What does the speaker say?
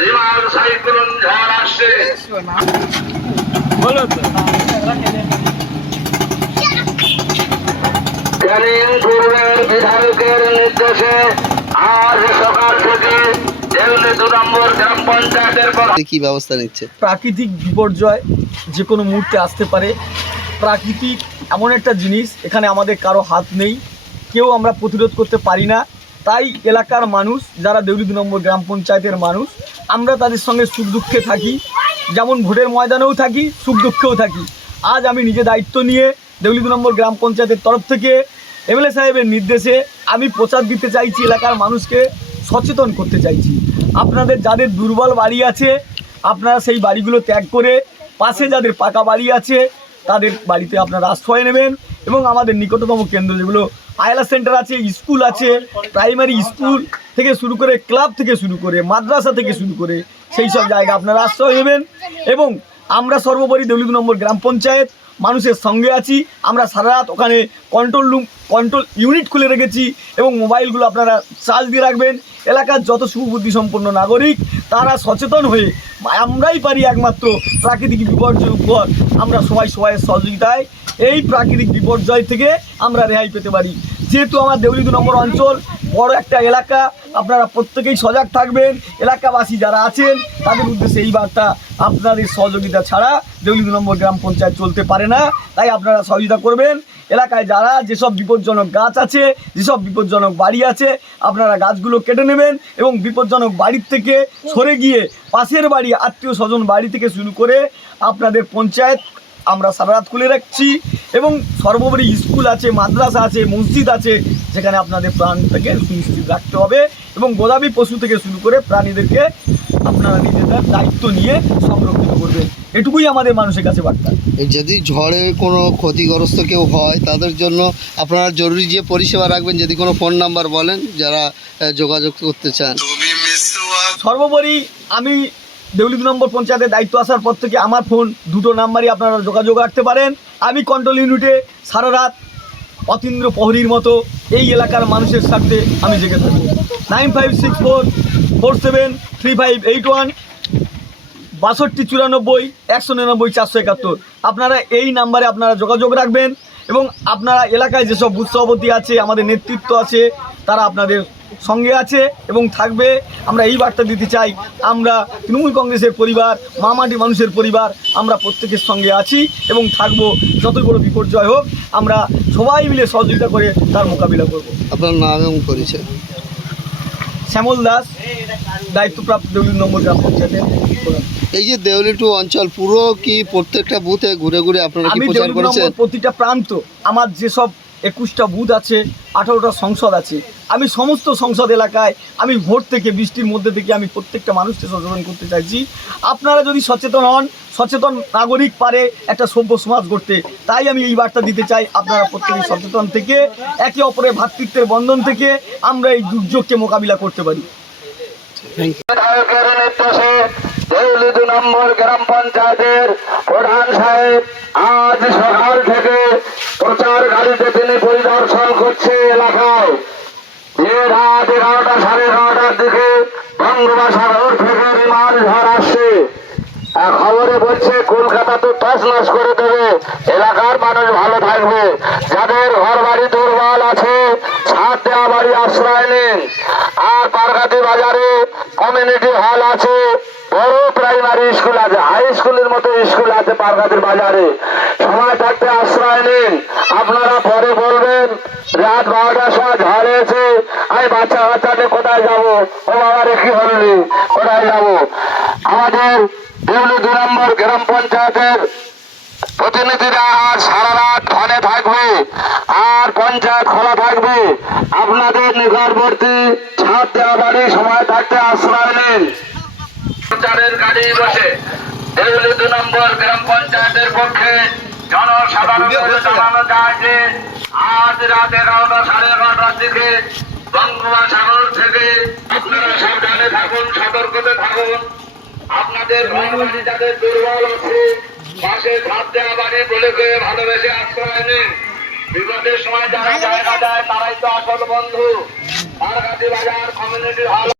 রিমার cyclone ঝড় আসছে। বলো তো ক্যানিং পূর্বের বিধায়কের নির্দেশে আজ সকাল থেকে দেউলি 2 নম্বর গ্রাম পঞ্চায়েতের কি ব্যবস্থা নিচ্ছে? প্রাকৃতিক বিপর্যয় যে কোনো মুহূর্তে আসতে পারে। প্রাকৃতিক এমন একটা জিনিস, এখানে আমাদের কারো হাত নেই, কেউ আমরা প্রতিরোধ করতে পারি না। তাই এলাকার মানুষ যারা দেউলি 2 নম্বর গ্রাম পঞ্চায়েতের মানুষ, আমরা তাদের সঙ্গে সুখ দুঃখে থাকি, যেমন ভোটের ময়দানেও থাকি, সুখ দুঃখেও থাকি। আজ আমি নিজে দায়িত্ব নিয়ে দেউলি 2 নম্বর গ্রাম পঞ্চায়েতের তরফ থেকে এমএলএ সাহেবের নির্দেশে আমি প্রচার দিতে চাইছি, এলাকার মানুষকে সচেতন করতে চাইছি। আপনাদের যাদের দুর্বল বাড়ি আছে, আপনারা সেই বাড়িগুলো ত্যাগ করে পাশে যাদের পাকা বাড়ি আছে তাদের বাড়িতে আপনারা আশ্রয় নেবেন। এবং আমাদের নিকটতম কেন্দ্র যেগুলো আয়লা সেন্টার আছে, স্কুল আছে, প্রাইমারি স্কুল থেকে শুরু করে ক্লাব থেকে শুরু করে মাদ্রাসা থেকে শুরু করে সেই সব জায়গা আপনারা আশ্রয় নেবেন। এবং আমরা সর্বোপরি দেউলি 2 নম্বর গ্রাম পঞ্চায়েত মানুষের সঙ্গে আছি। আমরা সারা রাত ওখানে কন্ট্রোল ইউনিট খুলে রেখেছি এবং মোবাইলগুলো আপনারা চার্জ দিয়ে রাখবেন। এলাকার যত সুবুদ্ধি সম্পন্ন নাগরিক তারা সচেতন হয়ে আমরাই পারি একমাত্র প্রাকৃতিক বিপর্যয়ের উপর আমরা সবাইয়ের সহযোগিতায় এই প্রাকৃতিক বিপর্যয় থেকে আমরা রেহাই পেতে পারি। যেহেতু আমার দেউলি 2 নম্বর অঞ্চল বড় একটা এলাকা, আপনারা প্রত্যেকেই সজাগ থাকবেন। এলাকাবাসী যারা আছেন তাদের উদ্দেশ্যে এই বার্তা, আপনাদের সহযোগিতা ছাড়া দেউলি 2 নম্বর গ্রাম পঞ্চায়েত চলতে পারে না। তাই আপনারা সহযোগিতা করবেন। এলাকায় যারা যেসব বিপজ্জনক গাছ আছে, যেসব বিপজ্জনক বাড়ি আছে, আপনারা গাছগুলো কেটে নেবেন এবং বিপজ্জনক বাড়ির থেকে সরে গিয়ে পাশের বাড়ি, আত্মীয় স্বজন বাড়ি থেকে শুরু করে আপনাদের পঞ্চায়েত আমরা সারা রাত খুলে রাখছি। এবং সর্বোপরি স্কুল আছে, মাদ্রাসা আছে, মসজিদ আছে, যেখানে আপনাদের প্রাণটাকে সুনিশ্চিত রাখতে হবে। এবং গোদাবি পশু থেকে শুরু করে প্রাণীদেরকে আপনারা নিজেদের দায়িত্ব নিয়ে সংরক্ষিত করবেন। এটুকুই আমাদের মানুষের কাছে বার্তা। যদি ঝড়ে কোনো ক্ষতিগ্রস্ত কেউ হয় তাদের জন্য আপনারা জরুরি যে পরিষেবা রাখবেন, যদি কোনো ফোন নাম্বার বলেন যারা যোগাযোগ করতে চান। সর্বোপরি আমি দেউলি 2 নম্বর পঞ্চায়েতের দায়িত্ব আসার পর থেকে আমার ফোন দুটো নাম্বারই আপনারা যোগাযোগ রাখতে পারেন। আমি কন্ট্রোল ইউনিটে সারা রাত অতীন্দ্র প্রহরীর মতো এই এলাকার মানুষের স্বার্থে আমি জেগে থাকবো। 9564473581 6294 199 471। আপনারা এই নাম্বারে আপনারা যোগাযোগ রাখবেন এবং আপনারা এলাকায় যেসব বুথ সভাপতি আছে, আমাদের নেতৃত্ব আছে, তারা আপনাদের সঙ্গে আছে এবং থাকবে। আমরা এই বার্তা দিতে চাই, আমরা তৃণমূল কংগ্রেসের পরিবার, মামাটি মানুষের পরিবার, আমরা প্রত্যেকের সঙ্গে আছি এবং থাকবো। যতই বড় বিপর্যয় হোক আমরা সবাই মিলে সহযোগিতা করে তার মোকাবিলা করব। আপনার নাম এবং পরিচয়? শ্যামল দাস, দায়িত্বপ্রাপ্ত দেউলি 2 নম্বর গ্রাম পঞ্চায়েতের। এই যে দেউলি 2 অঞ্চল পুরো কি প্রত্যেকটা বুথে ঘুরে ঘুরে আপনারা কি প্রচার করেছেন? প্রতিটা প্রান্ত, আমার যেসব 21টা বুথ আছে, 18টা সংসদ আছে, আমি সমস্ত সংসদ এলাকায় আমি ভোট থেকে বৃষ্টির মধ্যে থেকে আমি প্রত্যেকটা মানুষকে সচেতন করতে চাইছি। আপনারা যদি সচেতন হন, সচেতন নাগরিক পারে একটা সভ্য সমাজ গড়তে। তাই আমি এই বার্তা দিতে চাই, আপনারা প্রত্যেকে সচেতন থেকে একে অপরের ভ্রাতৃত্বের বন্ধন থেকে আমরা এই দুর্যোগকে মোকাবিলা করতে পারি। দেউলি 2 নম্বর গ্রাম পঞ্চায়েতের প্রধান সাহেব আজ সকাল থেকে প্রচার গাড়িতে তিনি পরিদর্শন করছে এলাকায়। যে রাত 11টা সাড়ে 11টার দিকে বঙ্গোপসাগর থেকে রিমার ঝড় আসছে। খবরে বলছে কলকাতা তো তছনছ করে দেবে, এলাকার মানুষ ভালো থাকবে। যাদের ঘর বাড়ি দুর্বল আছে, ছাদ দেওয়া বাড়ি আশ্রয় নিন। আর পারগাতি বাজারে কমিউনিটি হল আছে, বড় প্রাইমারি স্কুল আছে, হাই স্কুলের মতো স্কুল আছে পারগাতির বাজারে। সময় থাকতে আশ্রয় নিন। আপনারা পরে বলবেন রাত 12টার সময় ঝড় এসে আমি বাচ্চা নিয়ে কোথায় যাবো, ও বাবা রে কি হলি, কোথায় যাবো। আমাদের দেউলি 2 নম্বর গ্রাম পঞ্চায়েতের প্রতিনিধিরা আর সারা রাত ঘরে থাকবে আর পঞ্চায়েত খোলা থাকবে। আপনাদের নিকটবর্তী ছাদ দেওয়া বাড়ি সময় থাকতে আশ্রয় নিন। প্রচারের গাড়ি বসে দেউলি 2 নম্বর গ্রাম পঞ্চায়েতের পক্ষে জনসাধারণকে জানানো যায় যে আজ রাত 11টা সাড়ে 11টার দিকে বঙ্গোপসাগর থেকে আপনারা সাবধানে থাকুন, সতর্কতে থাকুন। আপনাদের ঘর বাড়ি যাদের দুর্বল আছে, পাশে ছাদ দেওয়া বাড়ি বলে ভালোবেসে আশ্রয় নিন। বিপদের সময় যারা জায়গা দেয় তারাই তো আসল বন্ধু। পারগাতি বাজার কমিউনিটি হল